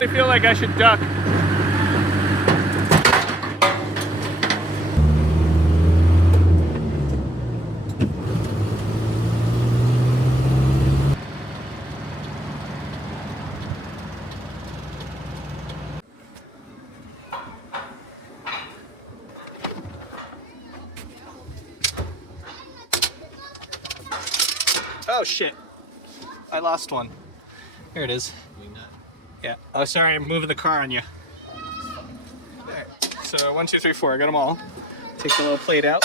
I feel like I should duck. Oh shit, I lost one. Here it is. Yeah. Oh, sorry, I'm moving the car on you. Alright, so 1, 2, 3, 4, I got them all. Take the little plate out.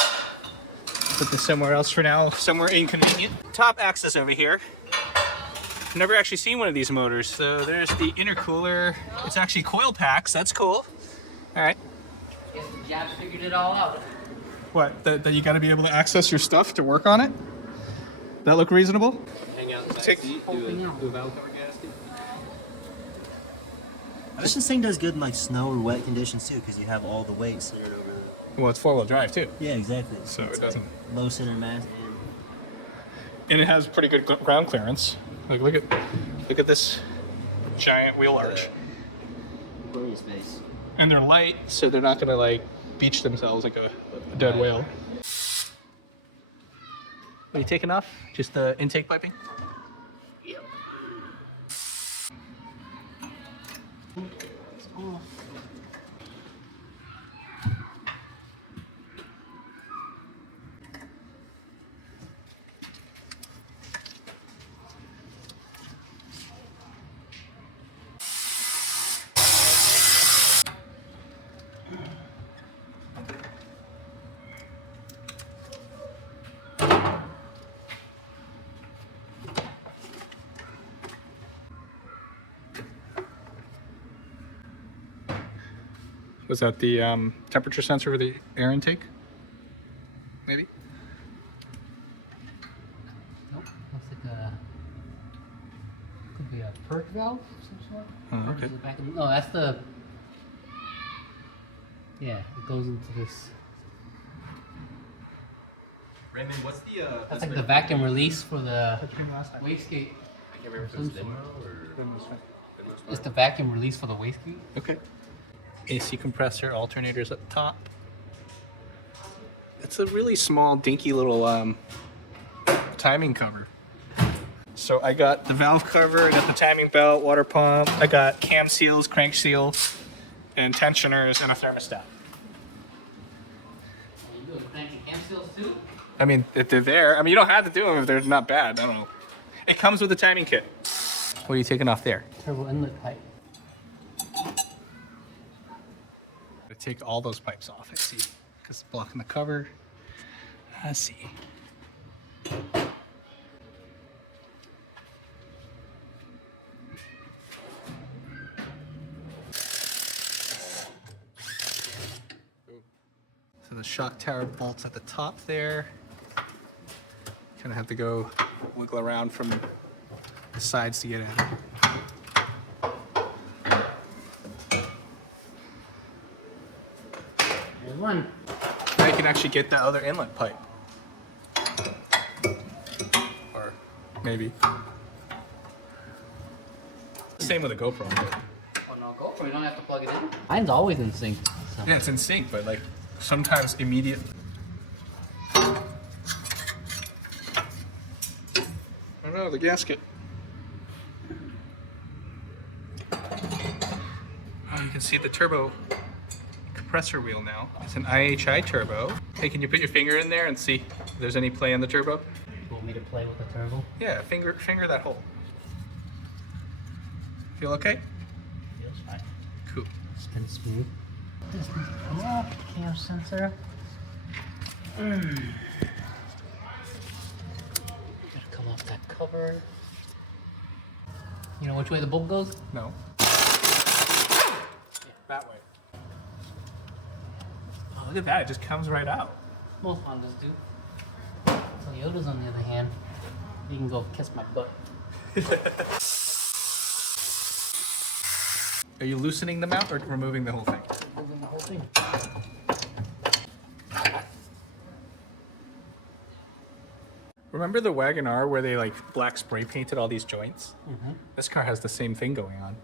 Put this somewhere else for now, somewhere inconvenient. Top axis over here. I've never actually seen one of these motors. So there's the intercooler. It's actually coil packs, that's cool. Alright. Guess the Japs figured it all out. What, that you gotta be able to access your stuff to work on it? That look reasonable? Hang out in the back Take- seat, do a valve cover gasket. This thing does good in like snow or wet conditions too, because you have all the weight centered over the. Well, it's 4-wheel drive too. Yeah, exactly. So it's it doesn't. like low center mass. And it has pretty good ground clearance. Like look at this giant wheel arch. Breathing space. And they're light, so they're not gonna like beach themselves like a dead whale. Are you taking off? Just the intake piping? Yep. Was that the temperature sensor for the air intake? Maybe? Nope, looks like a... Could be a perk valve of some sort. Oh, Or okay. is it back in, no, that's the... Yeah, it goes into this... Raymond, what's the That's like the vacuum release for the wastegate. I can't remember if it was demo or It's the vacuum release for the wastegate. Okay. AC compressor, alternators up top. It's a really small, dinky little timing cover. So I got the valve cover, I got the timing belt, water pump, I got cam seals, crank seals, and tensioners, and a thermostat. You do crank and cam seals too? I mean, if they're there, I mean, you don't have to do them if they're not bad. I don't know. It comes with a timing kit. What are you taking off there? Turbo inlet pipe. Take all those pipes off, I see, because it's blocking the cover. I see. So the shock tower bolts at the top there. Kind of have to go wiggle around from the sides to get in. There's one. Now you can actually get that other inlet pipe. Or maybe. Same with a GoPro. Oh no, go for it. You don't have to plug it in. Mine's always in sync. So. Yeah, it's in sync, but like sometimes immediate. I don't know, the gasket. Oh, you can see the turbo compressor wheel now. It's an IHI Turbo. Hey, can you put your finger in there and see if there's any play in the turbo? You want me to play with the turbo? Yeah, finger that hole. Feel okay? Feels fine. Cool. Spin smooth. This needs to come off. Cam sensor. Gotta come off that cover. You know which way the bulb goes? No. That way. Oh, look at that, it just comes right out. Most Hondas do. Toyotas, on the other hand, you can go kiss my butt. Are you loosening the mount or removing the whole thing? Moving the whole thing. Remember the Wagon R where they like black spray painted all these joints? This car has the same thing going on.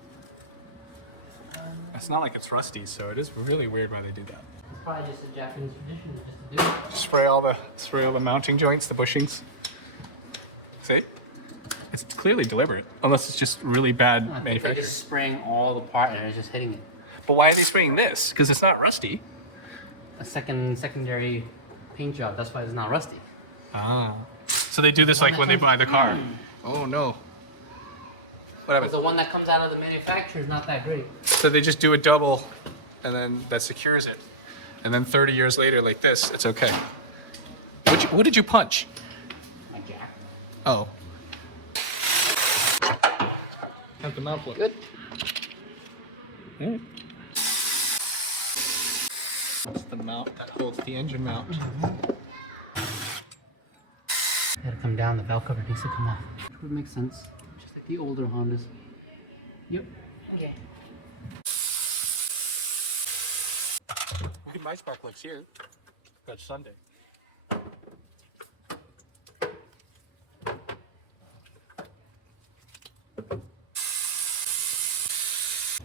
It's not like it's rusty, so it is really weird why they do that. It's probably just a Japanese tradition just to do it. Spray all the mounting joints, the bushings. See? It's clearly deliberate, unless it's just really bad They're manufacturing. just spraying all the part and they're just hitting it. But why are they spraying this? Because it's not rusty. A secondary paint job. That's why it's not rusty. Ah. So they do this like when they buy the car. Oh no. What happened? But the one that comes out of the manufacturer is not that great. So they just do a double, and then that secures it. And then 30 years later, like this, it's okay. What did you punch? My jack. Oh. How's the mount look? Good. Alright. That's the mount that holds the engine mount. Gotta come down, the valve cover needs to come off. Which would make sense. Just like the older Hondas. Yep. Okay. Look at my spark plugs here. That's Sunday.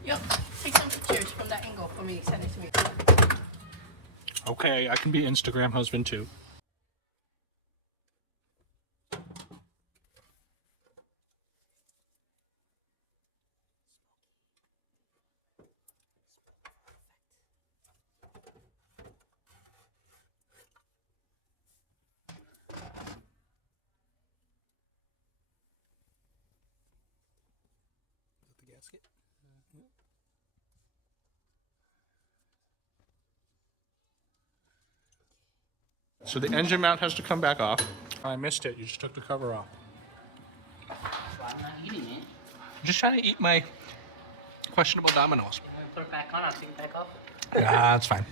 Yep, take some pictures from that angle for me, send it to me. Okay, I can be Instagram husband too. The gasket. So the engine mount has to come back off. I missed it. You just took the cover off. Well, I'm not eating it. I'm just trying to eat my questionable Dominoes. I'm gonna put it back on, I'll take it back off. Yeah, that's fine.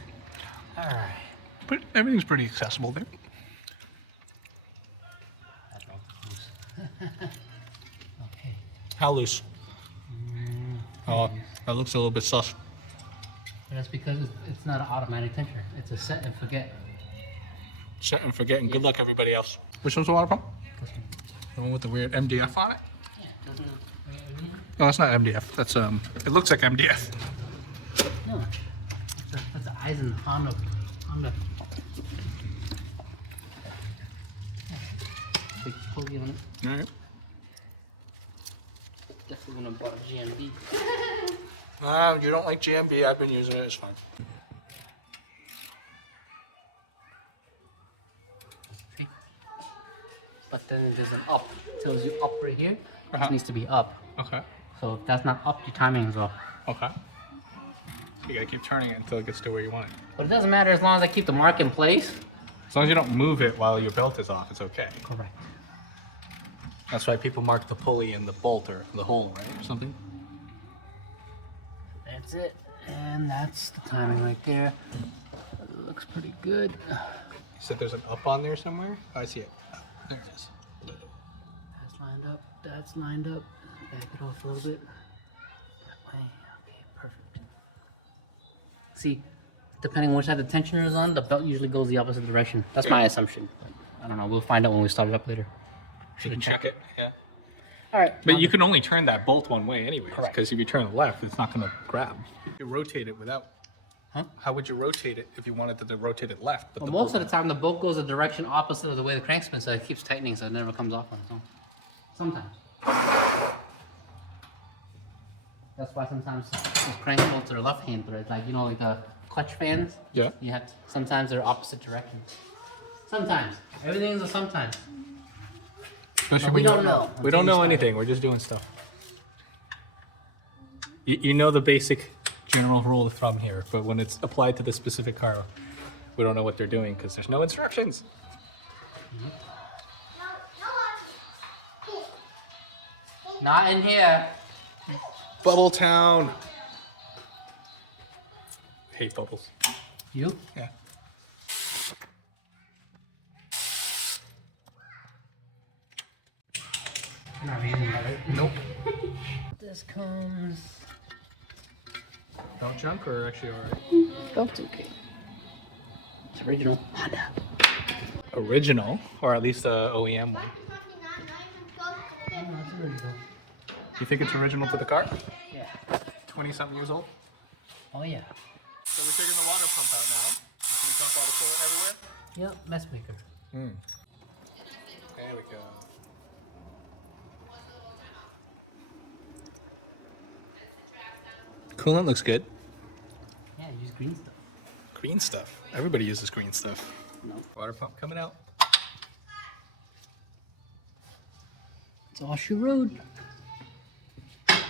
Alright. But everything's pretty accessible there. That's all loose. Okay. How loose? Oh, that looks a little bit sus. But that's because it's not an automatic tensioner. It's a set and forget. Set and forget, and good luck everybody else. Which one's the water pump? This one. The one with the weird MDF on it? Yeah, doesn't it? No, that's not MDF. That's it looks like MDF. No. That's an Eisen Honda. Big pulley on it. All right. Definitely gonna bought a GMB. You don't like GMB? I've been using it. It's fine. Okay. But then there's an up. It tells you up right here. Uh-huh. It needs to be up. Okay. So if that's not up, your timing is off. Okay. You gotta keep turning it until it gets to where you want it. But it doesn't matter as long as I keep the mark in place. As long as you don't move it while your belt is off, it's okay. Correct. That's why people mark the pulley and the bolt or the hole, right? Or something. That's it. And that's the timing right there. It looks pretty good. You said there's an up on there somewhere? Oh, I see it. Oh, there it is. That's lined up. That's lined up. Back it off a little bit. That way. Okay, perfect. See, depending on which side the tensioner is on, the belt usually goes the opposite direction. That's my assumption. I don't know. We'll find out when we start it up later. You can check it. Yeah. All right. But you can only turn that bolt one way anyway. Correct. Because if you turn it left, it's not going to grab. You rotate it without. Huh? How would you rotate it if you wanted to rotate it left? But Well, most of the time, the bolt goes the direction opposite of the way the crank spins, so it keeps tightening, so it never comes off on its own. Sometimes. That's why sometimes those crank bolts are left-hand threads, like you know, like the clutch fans. Yeah. You have to, sometimes they're opposite directions. Sometimes. Everything's a sometimes. Especially But when we you- don't know. We don't know anything. We're just doing stuff. You know the basic general rule of thumb here, but when it's applied to the specific car, we don't know what they're doing because there's no instructions. Not in here. Bubble Town. I hate bubbles. You? Yeah. You're not using that, right? Nope. This comes. Don't junk or actually alright? Belt's okay. It's original. Honda. original, or at least the OEM one. Oh, that's original. You think it's original to the car? Yeah. 20-something years old? Oh yeah. So we're taking the water pump out now. Can you dump all the coolant everywhere? Yep, mess maker. There we go. Coolant looks good. Yeah, use green stuff. Green stuff. Everybody uses green stuff. No. Water pump coming out. It's all she rode. There's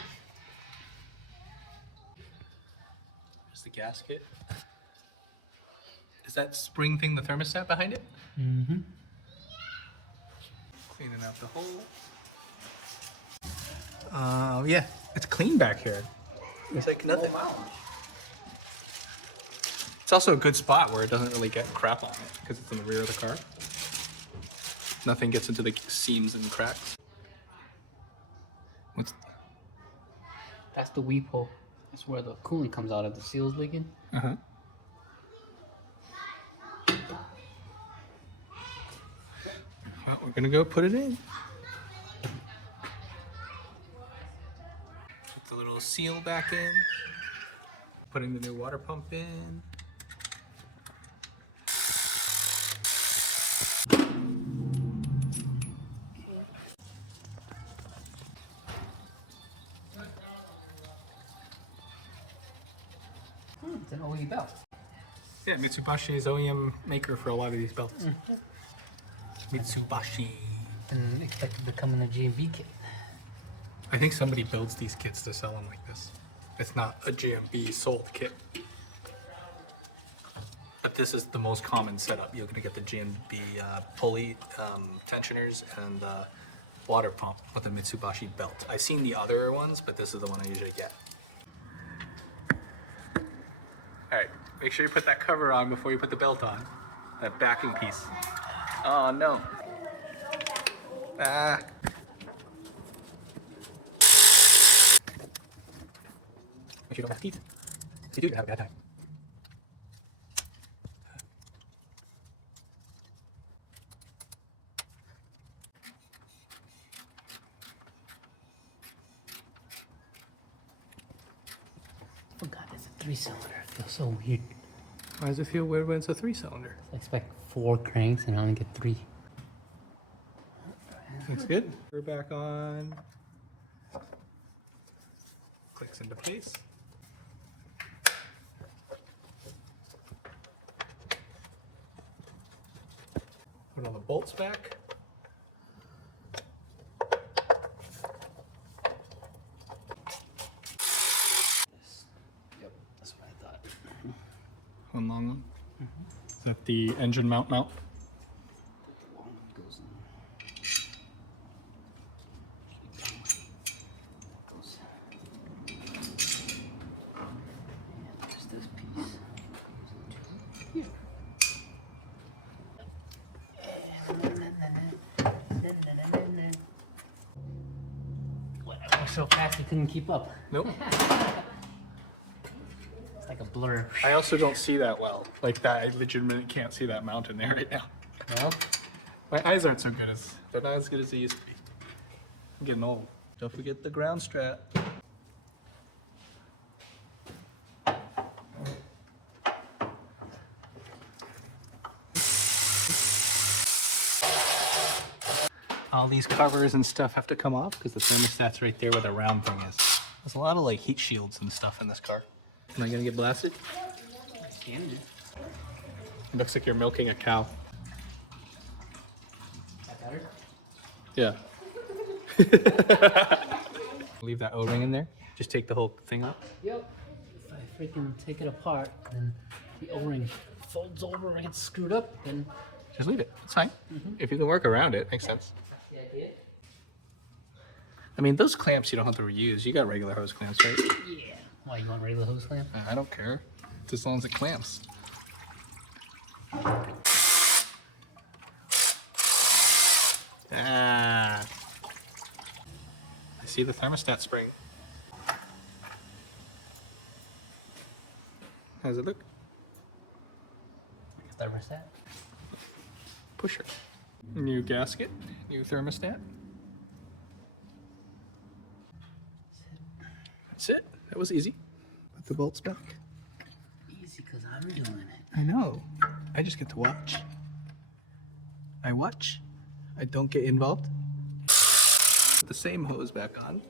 the gasket. Is that spring thing the thermostat behind it? Mm-hmm. Cleaning out the hole. Yeah, it's clean back here. It's like nothing. It's also a good spot where it doesn't really get crap on it because it's in the rear of the car. Nothing gets into the seams and cracks. What's? That's the weep hole. That's where the coolant comes out if the seal's leaking. Uh-huh. Well, we're gonna go put it in. Put the little seal back in. Putting the new water pump in. It's an OE belt. Yeah, Mitsubishi is OEM maker for a lot of these belts. Mitsubishi. And expected to come in a G&B kit. I think somebody builds these kits to sell them like this. It's not a GMB sold kit. But this is the most common setup. You're gonna get the GMB pulley tensioners and the water pump with a Mitsubishi belt. I've seen the other ones, but this is the one I usually get. All right, make sure you put that cover on before you put the belt on. That backing piece. Oh no. Ah. Make sure you don't have teeth. If you do, you have a bad time. Oh god, it's a 3-cylinder. It feels so weird. Why does it feel weird when it's a 3-cylinder? I expect 4 cranks and I only get 3. Looks good. We're back on. Clicks into place. Put all the bolts back. Yep, that's what I thought. One long one. Is that the engine mount? The long one goes in. Goes. And there's this piece. Goes into here. Well, I went so fast I couldn't keep up. Nope. It's like a blur. I also don't see that well. Like that, I legitimately can't see that mount in there right now. Well, My eyes aren't so good as, they're not as good as they used to be. I'm getting old. Don't forget the ground strap. All these covers and stuff have to come off because the thermostat's right there where the round thing is. There's a lot of like heat shields and stuff in this car. Am I gonna get blasted? It looks like you're milking a cow. that better? Yeah. Leave that O-ring in there. Just take the whole thing out. Yep. If I freaking take it apart, then the O-ring folds over and gets screwed up, then Just leave it. It's fine. If you can work around it, makes sense. yeah, I did. I mean, those clamps you don't have to reuse. You got regular hose clamps, right? Yeah. Why, you want regular hose clamp? I don't care. Just as long as it clamps. Ah. I see the thermostat spring. How does it look? Thermostat? pusher. New gasket, new thermostat. That's it. That was easy. Put the bolts back. Easy, because I'm doing it. I know. I just get to watch. I watch. I don't get involved. Put the same hose back on.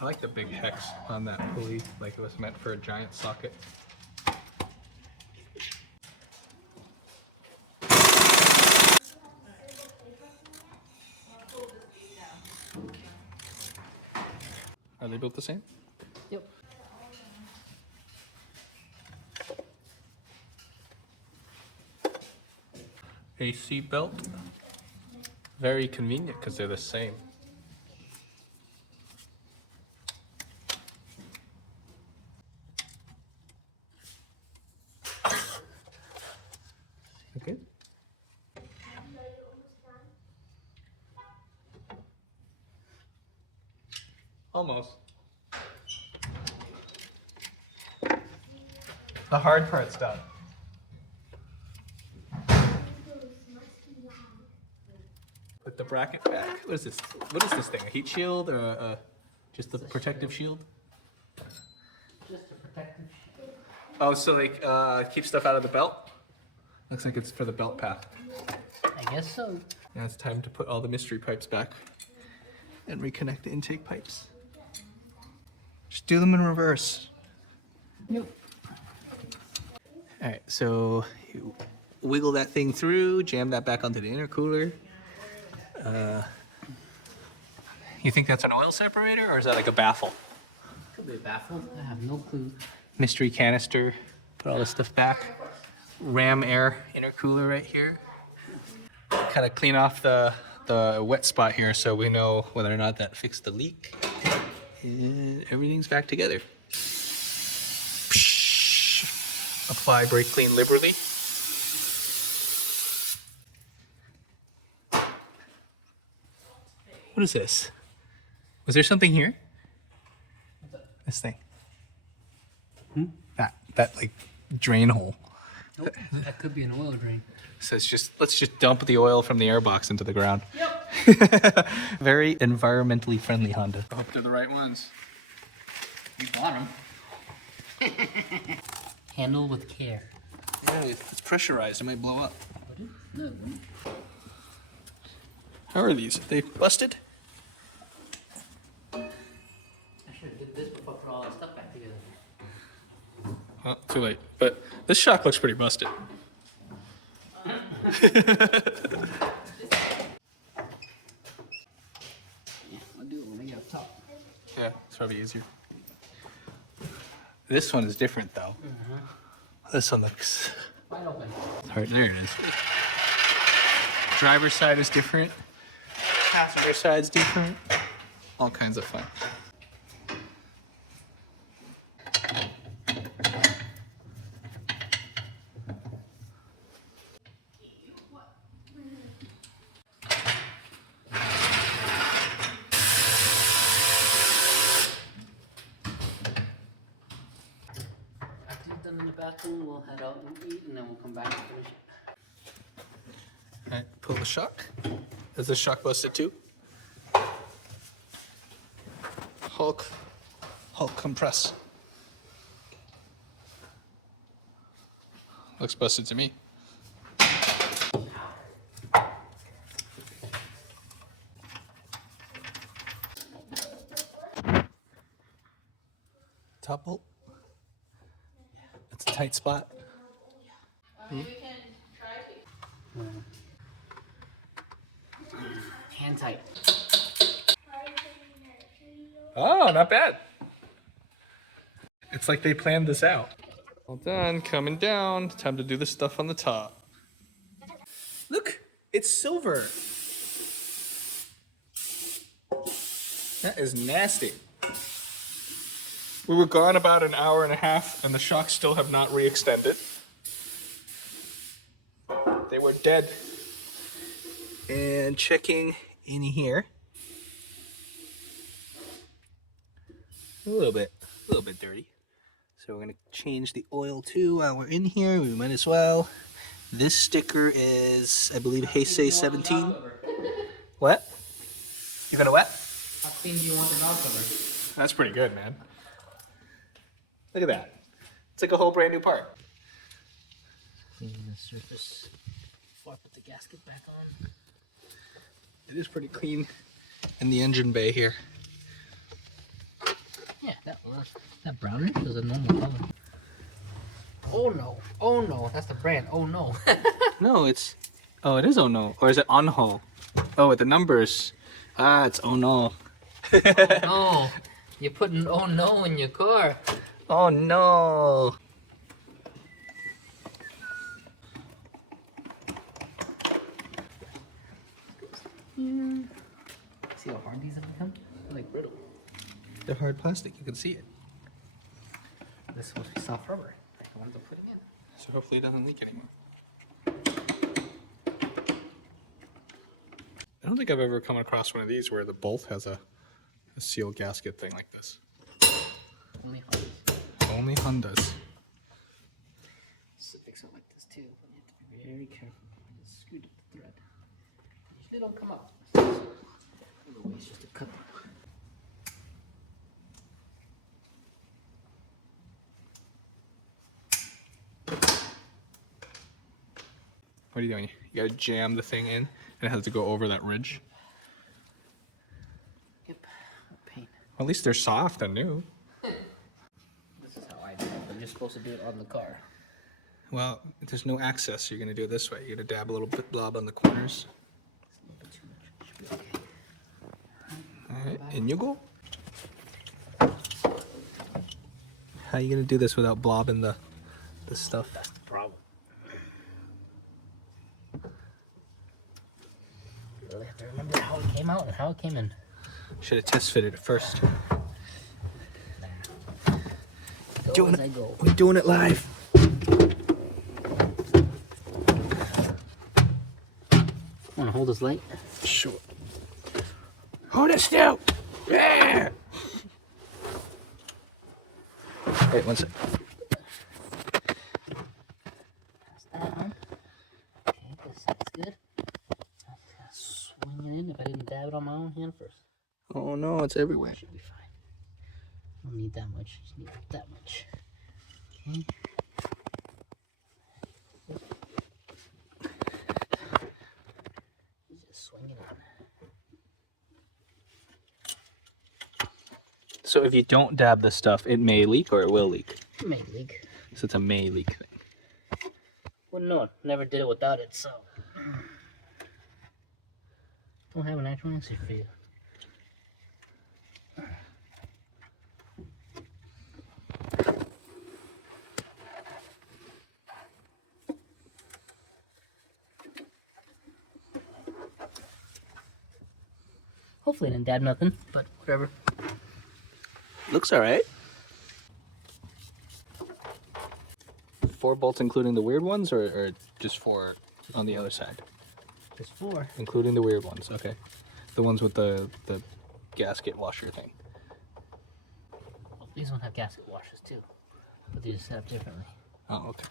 I like the big hex on that pulley, like it was meant for a giant socket. Are they built the same? Yep. A seat belt. Very convenient because they're the same. Okay. Almost. The hard part's done. Put the bracket back. What is this? What is this thing? A heat shield or just a protective shield? Just a protective shield. Oh, so like keep stuff out of the belt? Looks like it's for the belt path. I guess so. Now it's time to put all the mystery pipes back and reconnect the intake pipes. Just do them in reverse. Yep. All right, so you wiggle that thing through, jam that back onto the intercooler. You think that's an oil separator or is that like a baffle? Could be baffled. I have no clue. Mystery canister, put all this stuff back. Ram air intercooler right here. Kind of clean off the wet spot here so we know whether or not that fixed the leak. And everything's back together. Apply brake clean liberally. What is this? Was there something here? This thing. That like drain hole. Nope. That could be an oil drain. So let's just dump the oil from the airbox into the ground. Yep. Very environmentally friendly Honda. I hope they're the right ones. You bought them. Handle with care. Yeah, it's pressurized. It might blow up. No, it won't. How are these? Are they busted? I should have did this before I put all that stuff back together. Well, too late. But this shock looks pretty busted. I'll do it when I get up top. Yeah, it's probably easier. This one is different though. This one looks... Wide open. Alright, there it is. Driver's side is different. Passenger side's different. All kinds of fun. After you've done in the bathroom, we'll head out and eat, and then we'll come back and finish it. Alright, pull the shock. Is the shock busted too? Hulk compress. Looks busted to me. Top bolt. That's a tight spot. Hand tight. Oh, not bad. It's like they planned this out. All done, coming down. Time to do the stuff on the top. Look, it's silver. That is nasty. We were gone about an hour and a half, and the shocks still have not re-extended. They were dead. And checking in here. a little bit dirty. So we're gonna change the oil too while we're in here. We might as well. This sticker is, I believe, Heisei 17. What? You're gonna what? How clean do you want the valve cover? That's pretty good, man. Look at that. It's like a whole brand new part. Cleaning the surface before I put the gasket back on. It is pretty clean in the engine bay here. Yeah, that brownish is a normal color. Oh no, that's the brand. Oh no. No, it's, oh, it is oh no. Or is it Onho? Oh, with the numbers. Ah, it's oh no. No, you're putting oh no in your car. Oh no. See how hard these have become? They're like brittle. They're hard plastic, you can see it. This is supposed to be soft rubber. Like the ones I'm putting in. So hopefully it doesn't leak anymore. I don't think I've ever come across one of these where the bolt has a sealed gasket thing like this. Only Hondas. Only Hondas. So fix it like this too. You have to be very careful. I just screwed up the thread. Usually don't come out. The way it's just a cut. What are you doing? You gotta jam the thing in and it has to go over that ridge. Yep. Pain. Well, at least they're soft and new. This is how I do it, but you're supposed to do it on the car. Well, there's no access, so you're gonna do it this way. You're gonna dab a little bit blob on the corners. It's a little bit too much. It should be okay. Alright, in you go. How are you gonna do this without blobbing the stuff? That's the problem. You really have to remember how it came out and how it came in. Should have test fitted it first. Go as I go. We're doing it live. Want to hold this light? Sure. Hold it still. Yeah. Wait, one sec. That's that one. Okay, this side's good. I just gotta swing it in if I didn't dab it on my own hand first. Oh no, it's everywhere. Should be fine. Don't need that much. Just need that much. Okay. Just swing it on. So if you don't dab this stuff, it may leak or it will leak. It may leak. So it's a may leak thing. Wouldn't know it. Never did it without it, so. Don't have an actual answer for you. Hopefully I didn't dab nothing, but whatever. Looks alright. 4 bolts including the weird ones or just 4 on the other side? Just 4. Including the weird ones, okay. The ones with the gasket washer thing. Well, these ones have gasket washers too, but these are set up differently. Oh, okay.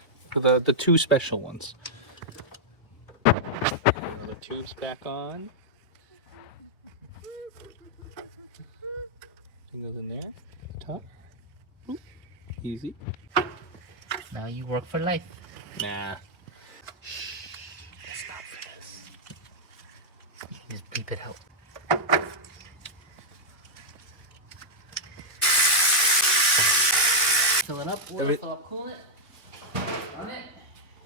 The 2 special ones. Another tube's back on. Thing goes in there. Top. Ooh, easy. Now you work for life. Nah. Stop for this. You can just bleep it out. Fill it up, oil, fill up coolant, run it,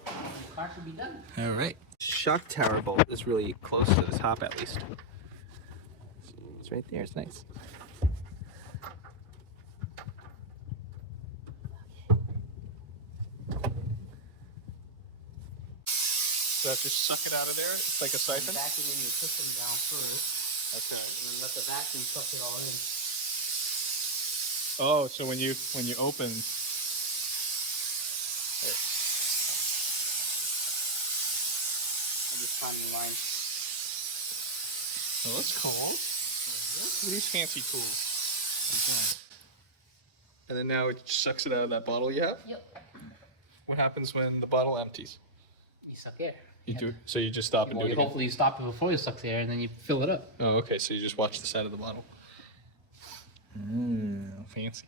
and the car should be done. Alright. Shock tower bolt is really close to the top at least. It's right there, it's nice. So I have to suck it out of there? It's like a siphon? Vacuum in your system down first, Okay. and then let the vacuum suck it all in. Oh, so when you open, I'm just finding the line. oh, that's cool. Look at these fancy tools. And then now it sucks it out of that bottle you have? Yep. What happens when the bottle empties? You suck air. You do, so you just stop and Well, do it you again? hopefully you stop it before you suck the air, and then you fill it up. Oh, okay, so you just watch the side of the bottle. Fancy.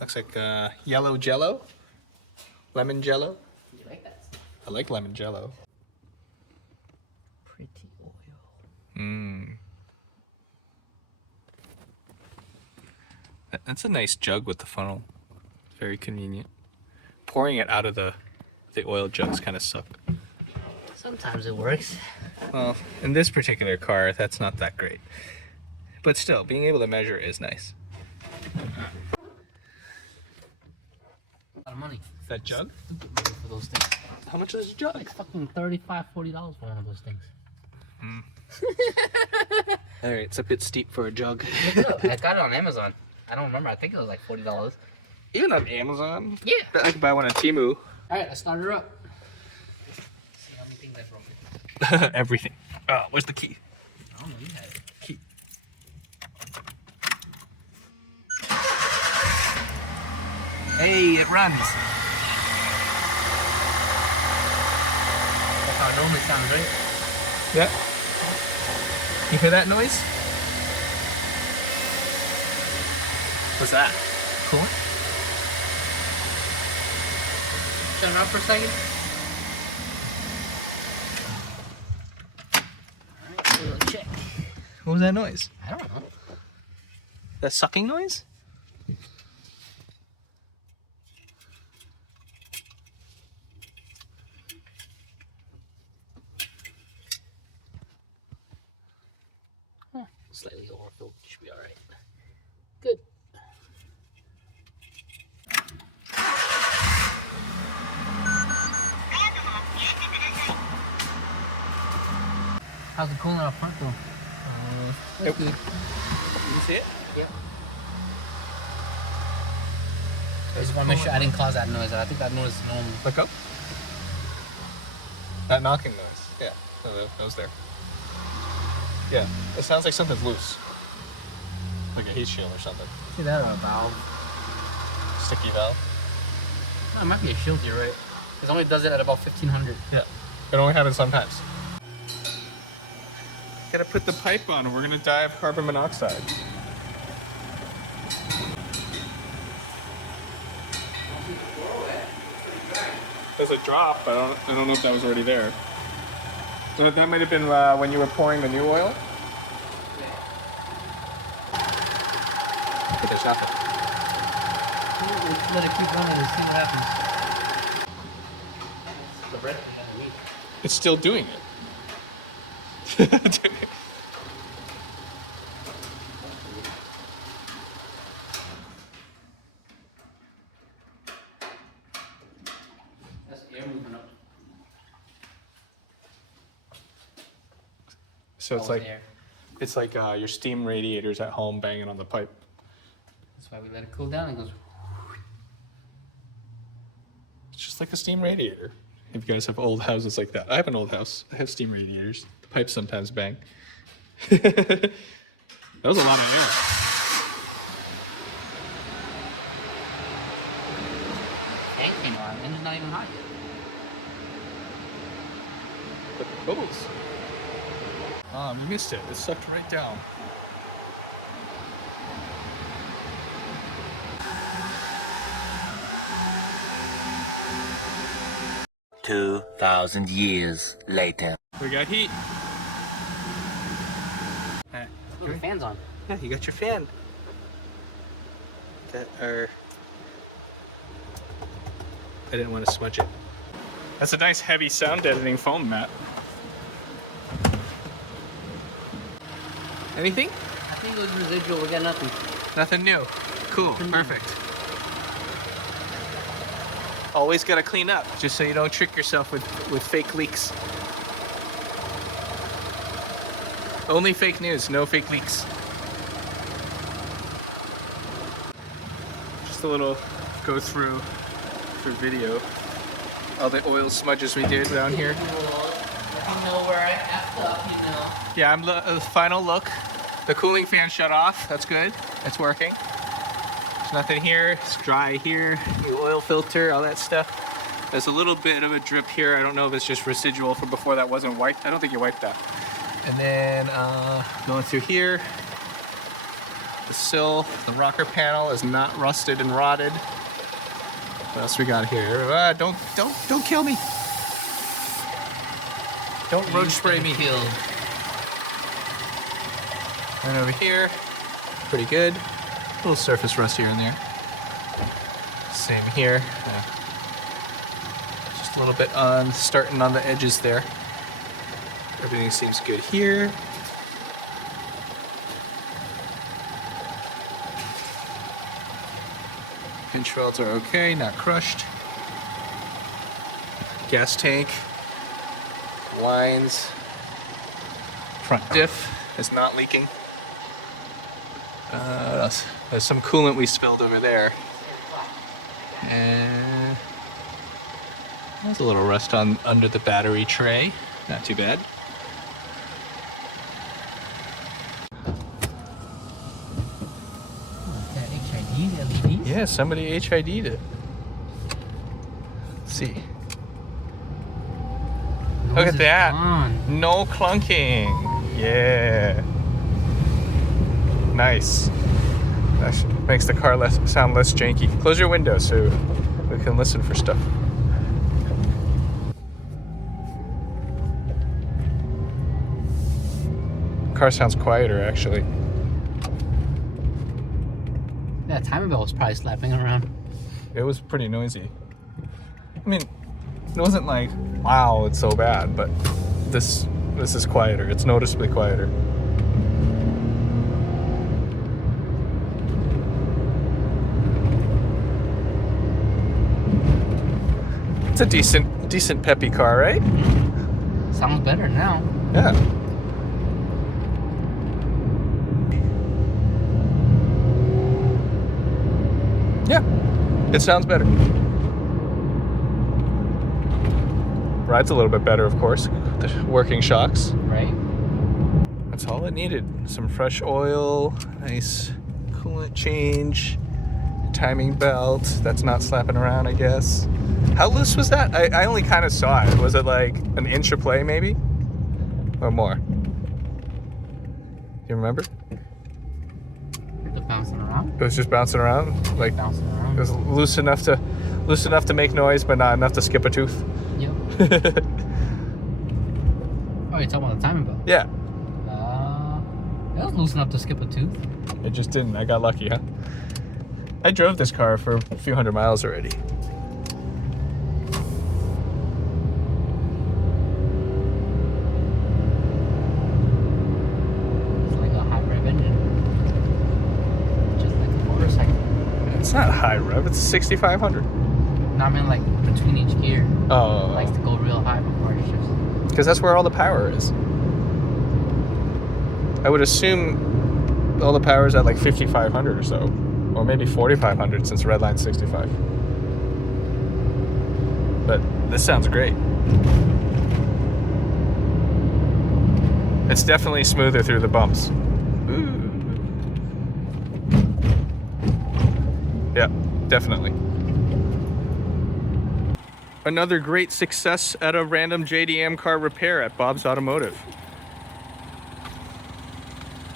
Looks like yellow jello, lemon jello. You like that stuff? I like lemon jello. Pretty oil. That's a nice jug with the funnel. Very convenient. Pouring it out of the oil jugs kind of suck. Sometimes it works. Well, in this particular car, that's not that great. But still, being able to measure is nice. A lot of money That jug? for those things. How much is a jug? Like fucking $35, $40 for one of those things. Alright, it's a bit steep for a jug. Look it up. I got it on Amazon. I don't remember. I think it was like $40. Even on Amazon? Yeah. I could buy one on Temu. Alright, I started her up. See how many things I broke. Everything. Oh, where's the key? I don't know. You had it. Key. Hey, it runs. That's how it normally sounds, right? Yeah. You hear that noise? What's that? Coolant? Shut it off for a second. Alright, we'll check. What was that noise? I don't know. That sucking noise? Slightly overfilled. Should be alright. Good. How's the coolant up front though? That's good. You see it? Yep. I just want to make sure I didn't cause that noise. I think that noise is normal. Look up. That knocking noise. Yeah, that was there. Yeah, it sounds like something's loose. Like a heat shield or something. See that or a valve? Sticky valve. No, it might be a shield, you're right. It only does it at about 1500. Yeah. It only happens sometimes. Gotta put the pipe on or we're gonna die of carbon monoxide. There's a drop, but I don't know if that was already there. So that might have been when you were pouring the new oil? But there's nothing. Let it keep running and see what happens. The bread is underneath. It's still doing it. That's air moving up. So it's Oh, like air. it's like your steam radiators at home banging on the pipe. That's why we let it cool down. It goes. It's just like a steam radiator. If you guys have old houses like that. I have an old house. I have steam radiators. The pipes sometimes bang. That was a lot of air. Fan came on. Engine's not even hot yet. But the bubbles. Oh, we missed it. It sucked right down. $2,000 years later. We got heat. Look, the fan's on. Yeah, you got your fan. I didn't want to smudge it. That's a nice heavy sound deadening foam mat. Anything? I think it was residual. We got nothing. Nothing new. Cool. Perfect. Always gotta clean up, just so you don't trick yourself with fake leaks. Only fake news, no fake leaks. Just a little go through for video. All the oil smudges we did down here. Let me know where I stuff, you know. Yeah, I'm the final look. The cooling fan shut off. That's good. It's working. There's nothing here. It's dry here. The oil filter, all that stuff. There's a little bit of a drip here. I don't know if it's just residual from before that wasn't wiped. I don't think you wiped that. And then going through here, the sill, the rocker panel is not rusted and rotted. What else we got here? Don't kill me. Don't roach spray me. Killed. And over here, pretty good. A little surface rust here and there. Same here. Just a little bit on starting on the edges there. Everything seems good here. Pinch welds are okay, not crushed. Gas tank, lines, front diff is not leaking. What else? There's some coolant we spilled over there. And there's a little rust on under the battery tray. Not too bad. That HID LED? Yeah, somebody HID'd it. Let's see. Look at that. On. No clunking. Yeah. Nice. That makes the car sound less janky. Close your window so we can listen for stuff. Car sounds quieter, actually. That timing belt was probably slapping around. It was pretty noisy. I mean, it wasn't like, wow, it's so bad, but this is quieter. It's noticeably quieter. It's a decent peppy car, right? Sounds better now. Yeah. Yeah, it sounds better. Rides a little bit better, of course. The working shocks. Right? That's all it needed. Some fresh oil, nice coolant change, timing belt. That's not slapping around, I guess. How loose was that? I only kind of saw it. Was it like an inch of play, maybe? Or more? You remember? The bouncing around? It was just bouncing around? Like, Bouncing it around. was loose enough to make noise, but not enough to skip a tooth. Yep. Oh, you're talking about the timing belt? Yeah, That was loose enough to skip a tooth. it just didn't. I got lucky, huh? I drove this car for a few hundred miles already. It's like a high rev engine. Just like a motorcycle. It's not high rev, it's 6,500. No, I mean like between each gear. It Oh, likes to go real high before it shifts. because that's where all the power is. I would assume all the power is at like 5,500 or so, or maybe 4,500 since redline's 65. But this sounds great. It's definitely smoother through the bumps. Ooh. Yeah, definitely. Another great success at a random JDM car repair at Bob's Automotive.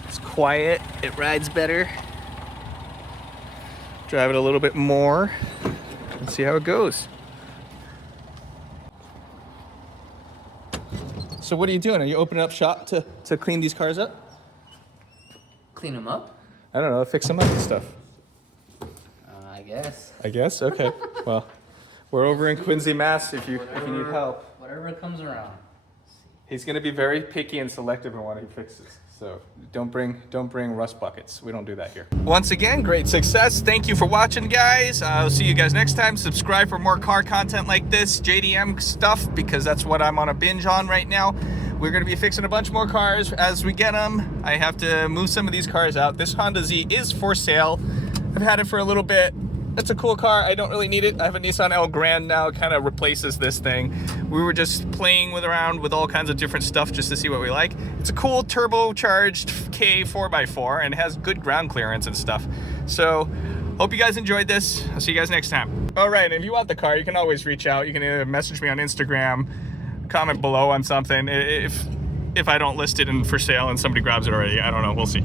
It's quiet, it rides better. Drive it a little bit more and see how it goes. So what are you doing? Are you opening up shop to clean these cars up? Clean them up? I don't know, fix them up and stuff. I guess. I guess? Okay. Well, we're over in Quincy, Mass if you need help. Whatever comes around. He's going to be very picky and selective in what he fixes. So don't bring rust buckets. We don't do that here. Once again, great success. Thank you for watching, guys. I'll see you guys next time. Subscribe for more car content like this, JDM stuff, because that's what I'm on a binge on right now. We're going to be fixing a bunch more cars as we get them. I have to move some of these cars out. This Honda Z is for sale. I've had it for a little bit. it's a cool car. I don't really need it. I have a Nissan L Grand now. It kind of replaces this thing. We were just playing around with all kinds of different stuff just to see what we like. It's a cool turbocharged K 4x4 and has good ground clearance and stuff. So hope you guys enjoyed this. I'll see you guys next time. All right, if you want the car, you can always reach out. You can either message me on Instagram, comment below on something. If I don't list it in for sale and somebody grabs it already, I don't know. We'll see.